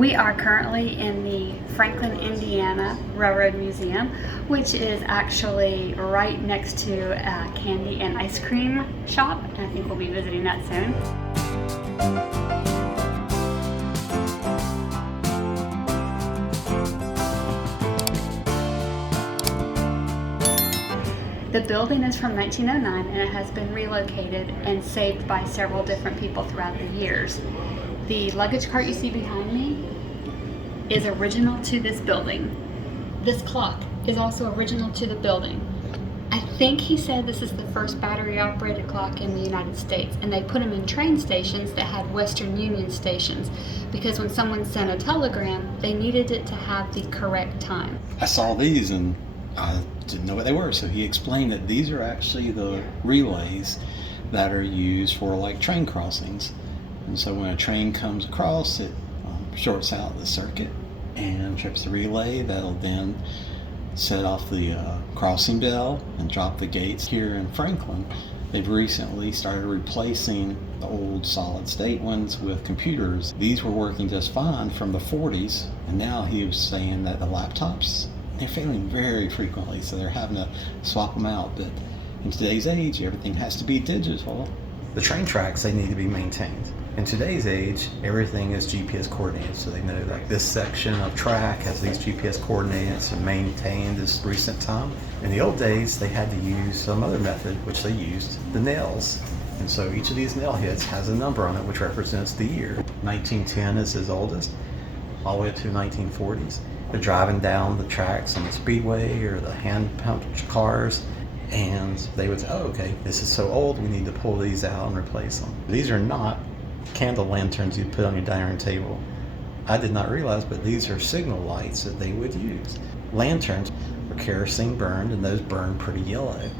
We are currently in the Franklin, Indiana Railroad Museum, which is actually right next to a candy and ice cream shop, and I think we'll be visiting that soon. The building is from 1909 and it has been relocated and saved by several different people throughout the years. The luggage cart you see behind me is original to this building. This clock is also original to the building. I think he said this is the first battery operated clock in the United States, and they put them in train stations that had Western Union stations because when someone sent a telegram, they needed it to have the correct time. I saw these and I didn't know what they were, so he explained that these are actually the relays that are used for like train crossings. And so when a train comes across, it shorts out the circuit and trips the relay. That'll then set off the crossing bell and drop the gates. Here in Franklin, they've recently started replacing the old solid state ones with computers. These were working just fine from the 40s, and now he was saying that the laptops, they're failing very frequently, so they're having to swap them out. But in today's age, everything has to be digital. The train tracks, they need to be maintained. In today's age, everything is GPS coordinated, so they know that this section of track has these GPS coordinates and maintained this recent time. In the old days, they had to use some other method, which they used the nails. And so each of these nail heads has a number on it, which represents the year. 1910 is his oldest, all the way to 1940s. They're driving down the tracks on the speedway or the hand-pumped cars, and they would say, oh, okay, this is so old, we need to pull these out and replace them. These are not candle lanterns you put on your dining room table. I did not realize, but these are signal lights that they would use. Lanterns are kerosene burned, and those burn pretty yellow.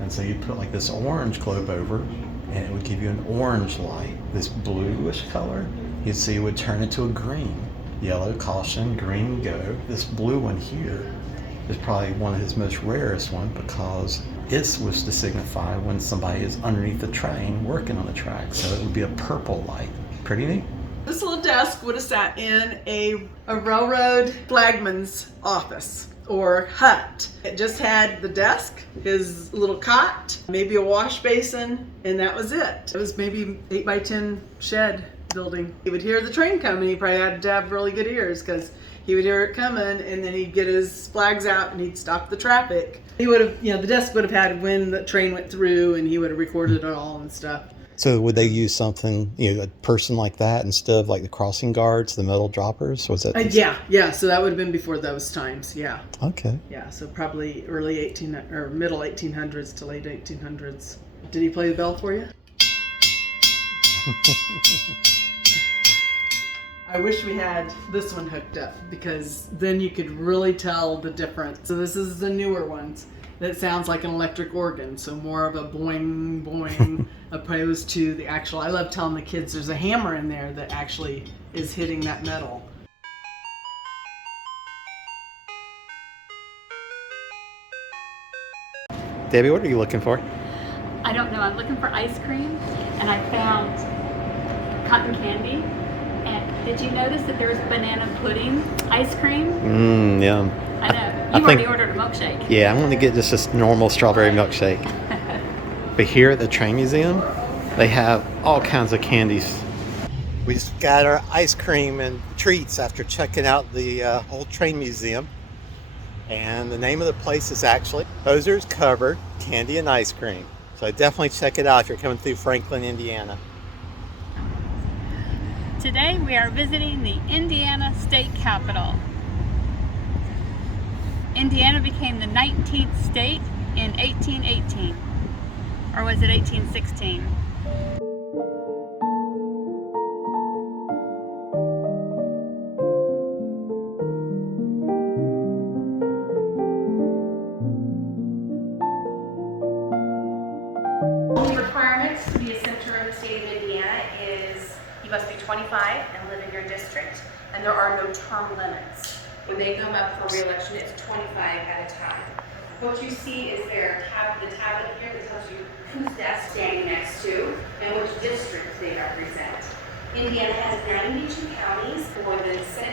And so you'd put like this orange globe over, and it would give you an orange light. This bluish color, you'd see would turn into a green. Yellow, caution, green, go. This blue one here is probably one of his most rarest one because it was to signify when somebody is underneath the train working on the track. So it would be a purple light. Pretty neat. This little desk would have sat in a railroad flagman's office or hut. It just had the desk, his little cot, maybe a wash basin, and that was it. It was maybe 8 by 10 shed building. He would hear the train coming. He probably had to have really good ears because he would hear it coming, and then he'd get his flags out and he'd stop the traffic. He would have, the desk would have had when the train went through, and he would have recorded it all and stuff. So would they use something, a person like that instead of like the crossing guards, the metal droppers? Was that? Yeah. So that would have been before those times. Yeah. Okay. Yeah. So probably early or middle 1800s to late 1800s. Did he play the bell for you? I wish we had this one hooked up because then you could really tell the difference. So this is the newer ones that sounds like an electric organ, so more of a boing boing opposed to the actual. I love telling the kids there's a hammer in there that actually is hitting that metal. Debbie, what are you looking for? I don't know, I'm looking for ice cream and I found cotton candy. And did you notice that there's banana pudding ice cream? Yum. I know. You've already ordered a milkshake. Yeah, I'm going to get just a normal strawberry milkshake. But here at the train museum, they have all kinds of candies. We just got our ice cream and treats after checking out the old train museum. And the name of the place is actually Hoser's Cupboard Candy and Ice Cream. So definitely check it out if you're coming through Franklin, Indiana. Today we are visiting the Indiana State Capitol. Indiana became the 19th state in 1818, or was it 1816? Only requirements to be a senator in the state of Indiana is you must be 25 and live in your district, and there are no term limits. When they come up for re-election, it's 25 at a time. What you see is the tablet here that tells you whose desk standing next to and which district they represent. Indiana has 92 counties. For the Senate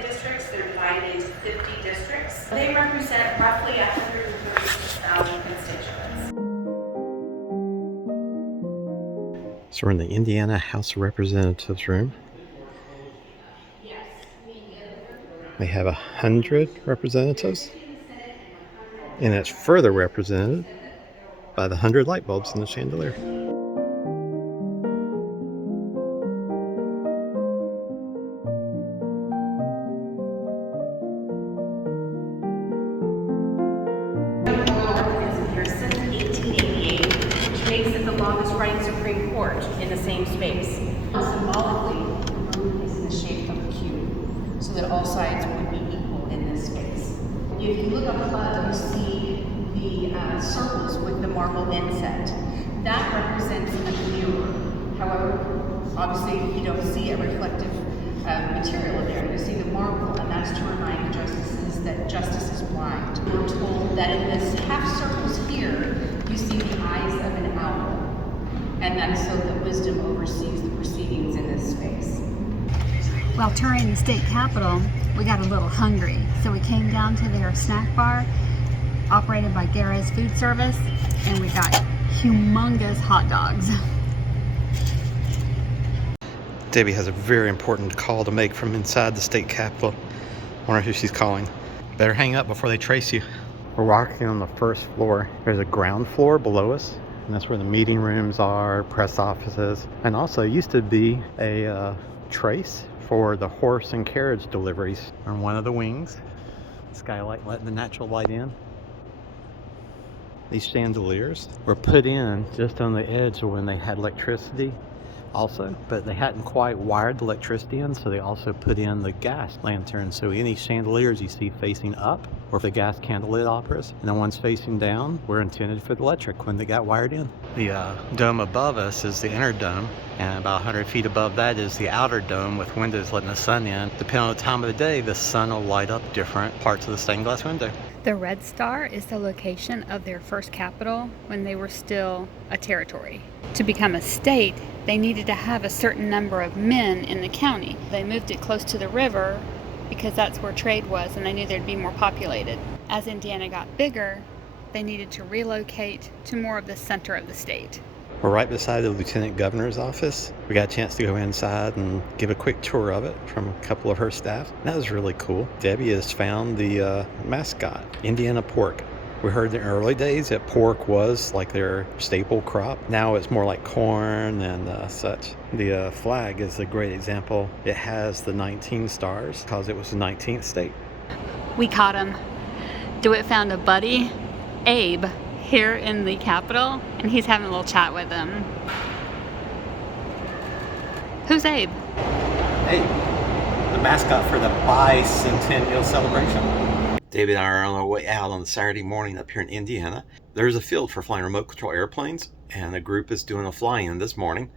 They represent roughly 136,000 constituents. So we're in the Indiana House of Representatives room. They have 100 representatives, and it's further represented by the 100 light bulbs in the chandelier. Here since 1888, which makes it the longest running Supreme Court in the same space. Symbolically, the room is in the shape of a cube, so that all sides would be equal in this space. If you look up above, you see the circles with the marble inset. That represents a mirror. However, obviously you don't see a reflective material in there. You see the marble, and that's to remind the justices that justice is blind. We're told that in this half circles here, you see the eyes of an owl, and that is so that wisdom oversees the proceedings in this space. While touring the state capitol, we got a little hungry, so we came down to their snack bar, operated by Garrett's Food Service, and we got humongous hot dogs. Debbie has a very important call to make from inside the state capitol. Wonder who she's calling. Better hang up before they trace you. We're walking on the first floor. There's a ground floor below us, and that's where the meeting rooms are, press offices, and also used to be a trace for the horse and carriage deliveries on one of the wings. Skylight letting the natural light in. These chandeliers were put in just on the edge of when they had electricity also, but they hadn't quite wired the electricity in, so they also put in the gas lantern. So any chandeliers you see facing up, or the gas candlelit operas, and the ones facing down were intended for the electric when they got wired in. The dome above us is the inner dome, and about 100 feet above that is the outer dome with windows letting the sun in. Depending on the time of the day, the sun will light up different parts of the stained glass window. The Red Star is the location of their first capital when they were still a territory. To become a state, they needed to have a certain number of men in the county. They moved it close to the river because that's where trade was, and they knew there'd be more populated. As Indiana got bigger, they needed to relocate to more of the center of the state. We're right beside the lieutenant governor's office. We got a chance to go inside and give a quick tour of it from a couple of her staff. That was really cool. Debbie has found the mascot, Indiana pork. We heard in the early days that pork was like their staple crop. Now it's more like corn and such. The flag is a great example. It has the 19 stars because it was the 19th state. We caught him. DeWitt found a buddy, Abe, here in the Capitol, and he's having a little chat with him. Who's Abe? Abe, the mascot for the bicentennial celebration. David and I are on our way out on a Saturday morning up here in Indiana. There's a field for flying remote control airplanes, and a group is doing a fly-in this morning,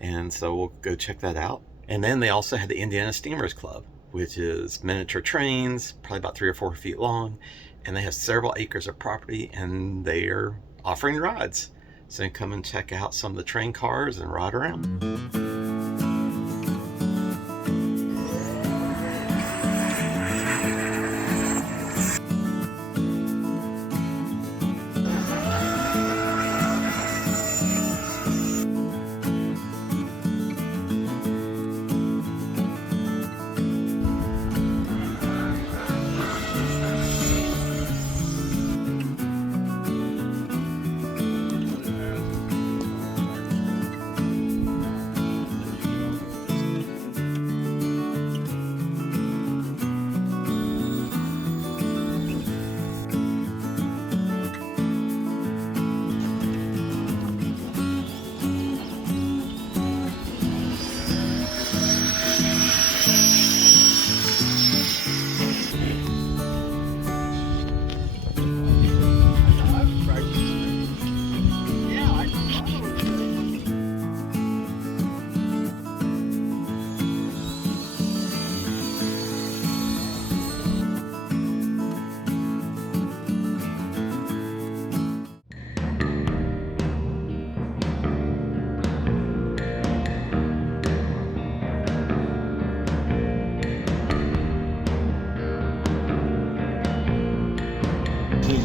and so we'll go check that out. And then they also had the Indiana Steamers Club, which is miniature trains, probably about 3 or 4 feet long, and they have several acres of property, and they are offering rides. So you can come and check out some of the train cars and ride around.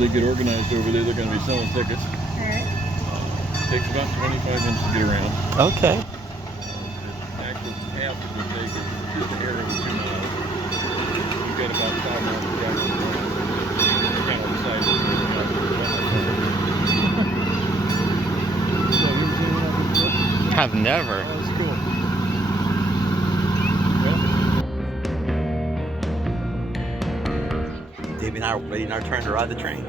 they get organized over there, they're going to be selling tickets. All right. Takes about 25 minutes to get around. Okay. The actual path it would take is just a hair over 2 miles. You get about 5 miles to drive on the road. Kind of excited. So you ever seen one of these before? I've never. Oh, that's cool. Well, Davey and I are waiting our turn to ride the train.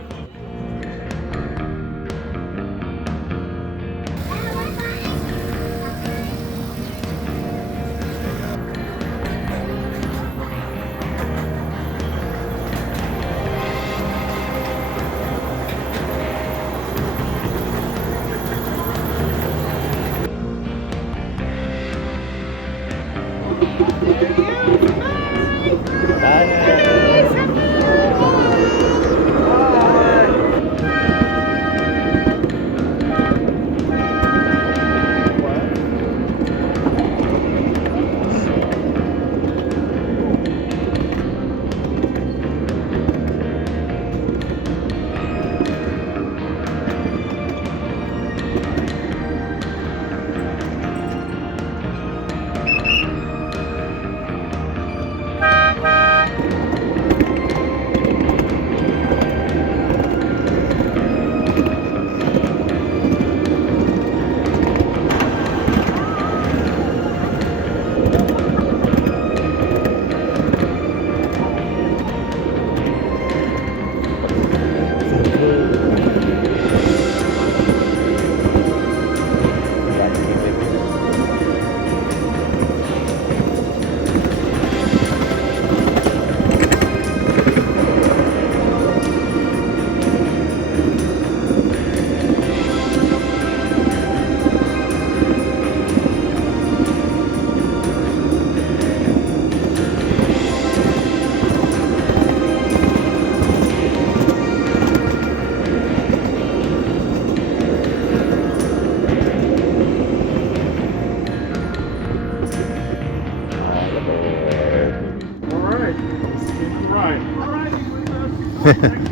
all right. Let's take a ride. All right, you with us?